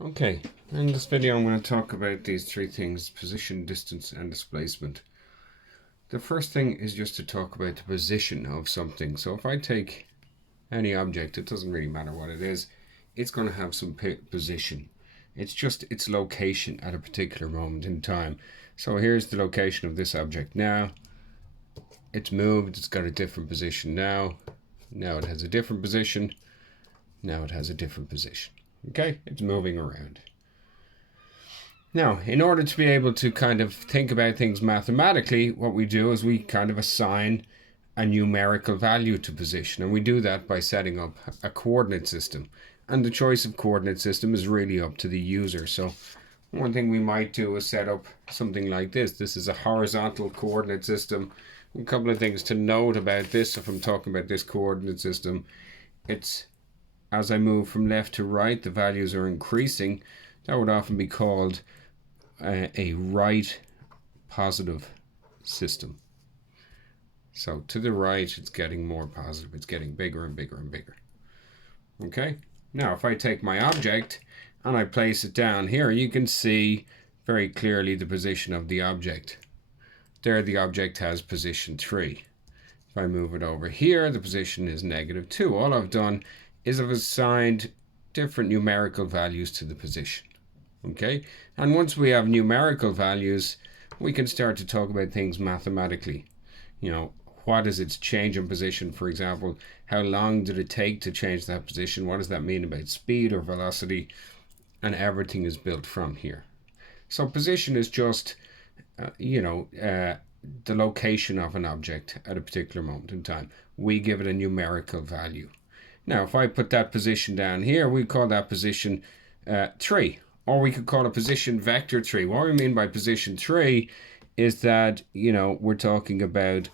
Okay, in this video I'm going to talk about these three things: position, distance, and displacement. The first thing is just to talk about the position of something. So if I take any object, it doesn't really matter what it is, it's going to have some position. It's just its location at a particular moment in time. So here's the location of this object now. It's moved, it's got a different position now. Now it has a different position. Now it has a different position. Okay, it's moving around. Now, in order to be able to kind of think about things mathematically, what we do is we kind of assign a numerical value to position, and we do that by setting up a coordinate system. And the choice of coordinate system is really up to the user. So one thing we might do is set up something like this. This is a horizontal coordinate system. A couple of things to note about this if I'm talking about this coordinate system. It's as I move from left to right, the values are increasing. That would often be called a right positive system. So to the right, it's getting more positive. It's getting bigger and bigger and bigger. Okay. Now, if I take my object and I place it down here, you can see very clearly the position of the object. There, the object has position 3. If I move it over here, the position is -2. All I've done is I've assigned different numerical values to the position. Okay, and once we have numerical values, we can start to talk about things mathematically. You know, what is its change in position, for example? How long did it take to change that position? What does that mean about speed or velocity? And everything is built from here. So position is just, the location of an object at a particular moment in time. We give it a numerical value. Now, if I put that position down here, we call that position 3. Or we could call it position vector 3. What we mean by position 3 is that, we're talking about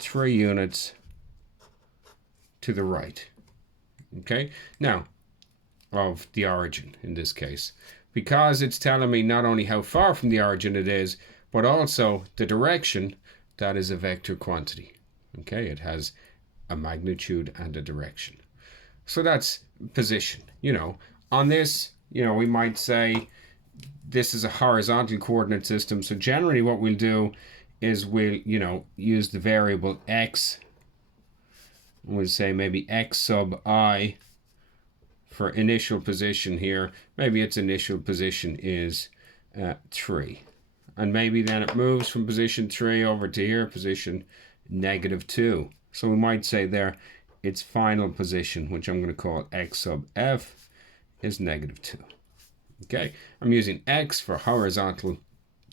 3 units to the right. Okay? Now, of the origin in this case. Because it's telling me not only how far from the origin it is, but also the direction, that is a vector quantity. Okay? It has a magnitude and a direction. So that's position. On this, we might say this is a horizontal coordinate system. So generally what we'll do is we'll, use the variable x. We'll say maybe x sub I for initial position here. Maybe its initial position is 3. And maybe then it moves from position 3 over to here, position -2. So we might say there its final position, which I'm going to call x sub f, is -2. Okay, I'm using x for horizontal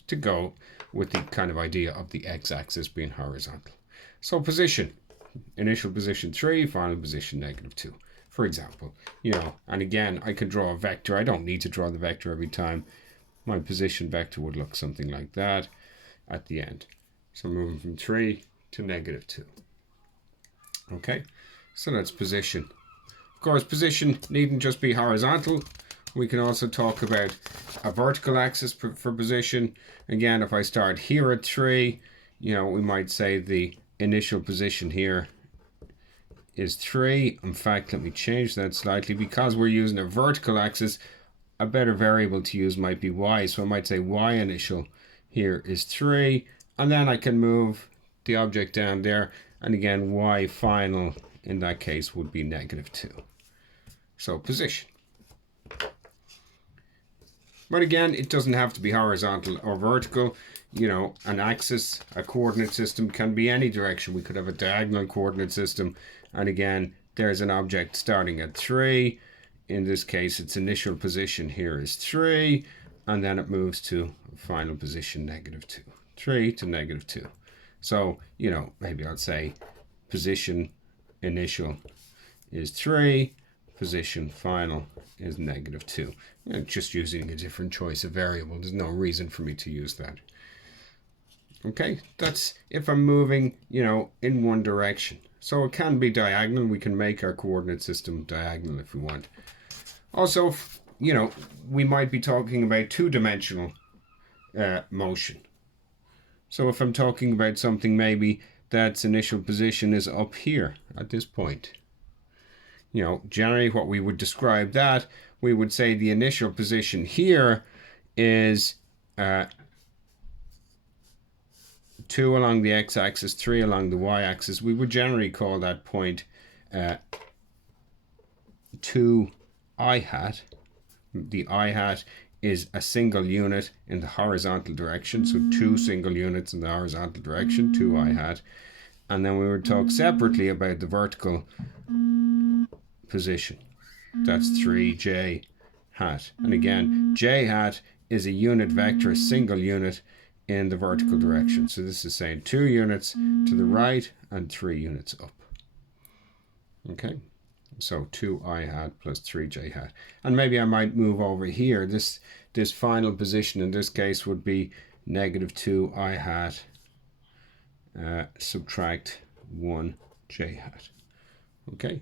to go with the kind of idea of the x-axis being horizontal. So position, initial position 3, final position -2, for example. And again, I could draw a vector. I don't need to draw the vector every time. My position vector would look something like that at the end. So moving from 3 to -2. Okay, so that's position. Of course, position needn't just be horizontal. We can also talk about a vertical axis for position. Again, if I start here at 3, we might say the initial position here is 3. In fact, let me change that slightly. Because we're using a vertical axis, a better variable to use might be y. So I might say y initial here is 3. And then I can move the object down there. And again, y final in that case would be -2. So position. But again, it doesn't have to be horizontal or vertical. An axis, a coordinate system can be any direction. We could have a diagonal coordinate system. And again, there's an object starting at 3. In this case, its initial position here is 3. And then it moves to final position -2. 3 to -2. So, maybe I'll say position initial is 3, position final is -2. Just using a different choice of variable. There's no reason for me to use that. Okay, that's if I'm moving, in one direction. So it can be diagonal. We can make our coordinate system diagonal if we want. Also, we might be talking about two-dimensional motion. So if I'm talking about something maybe that's initial position is up here at this point, you know, generally what we would describe that, we would say the initial position here is 2 along the x-axis, 3 along the y-axis. We would generally call that point 2 I hat. The I hat is a single unit in the horizontal direction, so 2 single units in the horizontal direction, 2 I hat. And then we would talk separately about the vertical position. That's 3j hat. And again, j hat is a unit vector, a single unit in the vertical direction. So this is saying 2 units to the right and 3 units up. Okay, so 2i hat plus 3j hat. And maybe I might move over here. This final position in this case would be negative 2i hat subtract 1j hat. Okay,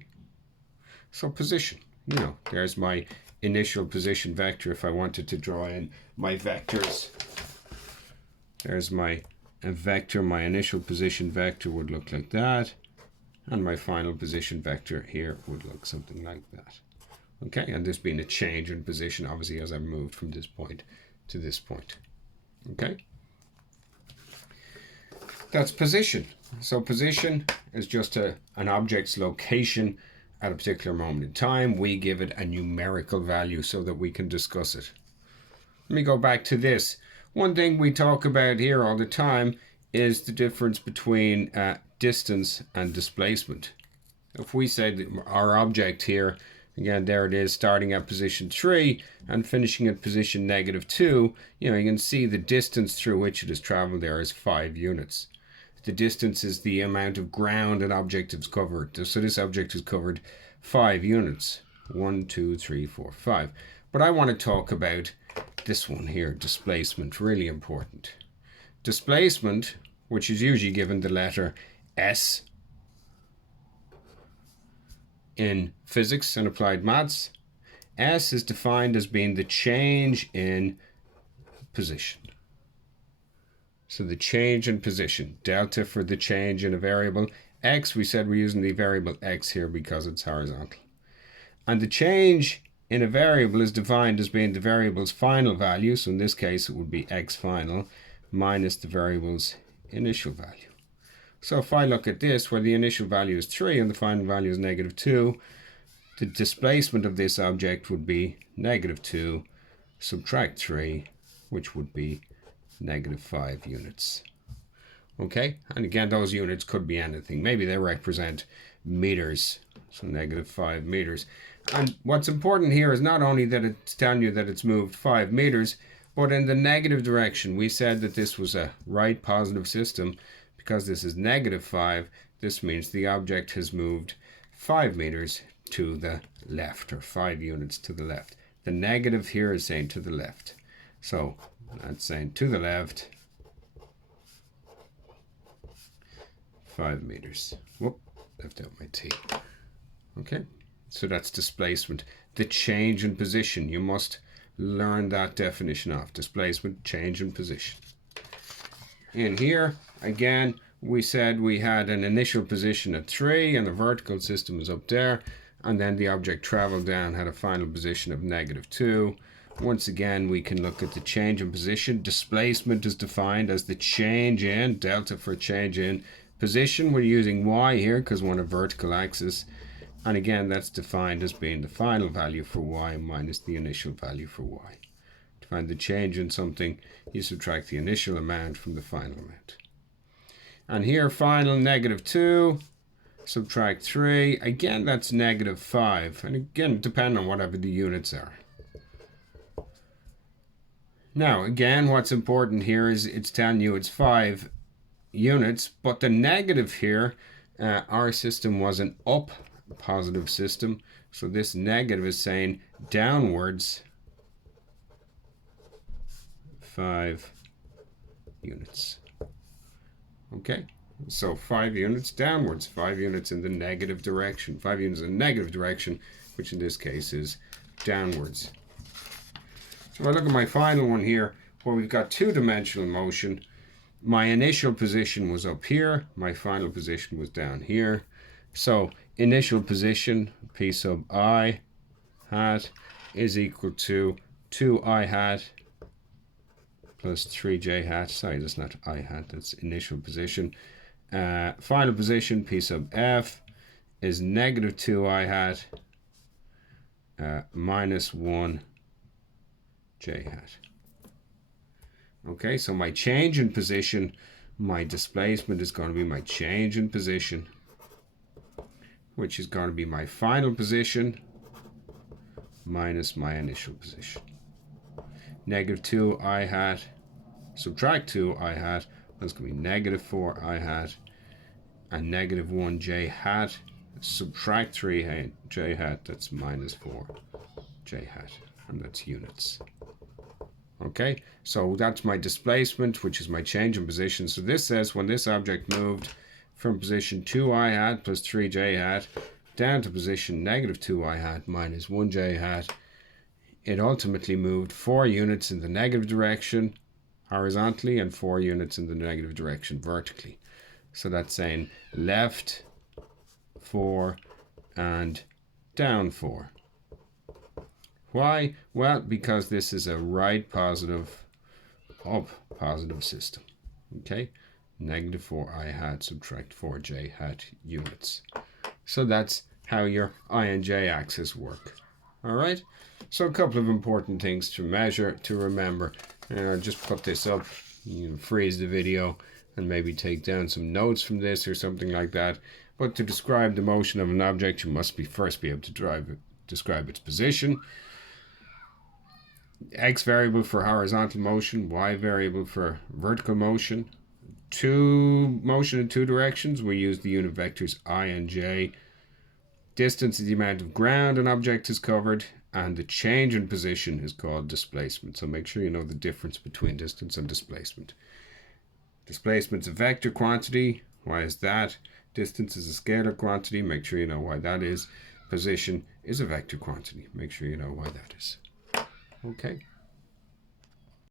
so position. You know, there's my initial position vector if I wanted to draw in my vectors. There's my vector. My initial position vector would look like that. And my final position vector here would look something like that. Okay, and this being a change in position, obviously, as I moved from this point to this point. Okay, that's position. So position is just an object's location at a particular moment in time. We give it a numerical value so that we can discuss it. Let me go back to this. One thing we talk about here all the time is the difference between distance and displacement. If we say that our object here, again, there it is, starting at position 3 and finishing at position -2, you know, you can see the distance through which it has traveled there is 5 units. The distance is the amount of ground an object has covered. So this object has covered 5 units. 1, 2, 3, 4, 5. But I want to talk about this one here, displacement, really important. Displacement, which is usually given the letter S in physics and applied maths. S is defined as being the change in position. So the change in position, delta for the change in a variable. X, we said we're using the variable X here because it's horizontal. And the change in a variable is defined as being the variable's final value, so in this case it would be X final, minus the variable's initial value. So if I look at this, where the initial value is 3 and the final value is -2, the displacement of this object would be -2 subtract 3, which would be -5 units. Okay, and again, those units could be anything. Maybe they represent meters, so -5 meters. And what's important here is not only that it's telling you that it's moved 5 meters, but in the negative direction. We said that this was a right positive system. Because this is -5, this means the object has moved 5 meters to the left, or 5 units to the left. The negative here is saying to the left. So that's saying to the left 5 meters. Whoop, left out my T. Okay, so that's displacement. The change in position. You must learn that definition of displacement, change in position. In here, again, we said we had an initial position at 3 and the vertical system is up there, and then the object traveled down, had a final position of -2. Once again, we can look at the change in position. Displacement is defined as the change in, delta for change in position. We're using y here because we're on a vertical axis, and again, that's defined as being the final value for y minus the initial value for y. To find the change in something, you subtract the initial amount from the final amount. And here, final -2, subtract 3. Again, that's -5. And again, depending on whatever the units are. Now, again, what's important here is it's telling you it's 5 units. But the negative here, our system was an up positive system. So this negative is saying downwards 5 units. Okay, so 5 units downwards, 5 units in the negative direction, 5 units in the negative direction, which in this case is downwards. So if I look at my final one here, where we've got 2-dimensional motion, my initial position was up here, my final position was down here. So initial position, P sub I hat, is equal to 2I hat plus 3J hat. Sorry, that's not I hat, that's initial position. Final position, P sub F, is negative 2I hat minus 1J hat. Okay, so my change in position, my displacement is going to be my change in position, which is going to be my final position minus my initial position. Negative 2I hat, subtract 2I hat, that's going to be negative 4I hat, and negative 1J hat, subtract 3J hat, that's minus 4J hat, and that's units. Okay, so that's my displacement, which is my change in position. So this says when this object moved from position 2I hat plus 3J hat down to position negative 2I hat minus 1J hat, it ultimately moved 4 units in the negative direction horizontally and 4 units in the negative direction vertically. So that's saying left 4 and down 4. Why? Well, because this is a right positive, up positive system. Okay? Negative 4I hat subtract 4J hat units. So that's how your I and J axis work. Alright? So a couple of important things to measure, to remember. And I'll just put this up. You can freeze the video and maybe take down some notes from this or something like that. But to describe the motion of an object, you must first be able to describe its position. X variable for horizontal motion, Y variable for vertical motion. Motion in two directions, we use the unit vectors I and J. Distance is the amount of ground an object is covered, and the change in position is called displacement. So make sure you know the difference between distance and displacement. Displacement's a vector quantity. Why is that? Distance is a scalar quantity. Make sure you know why that is. Position is a vector quantity. Make sure you know why that is. Okay.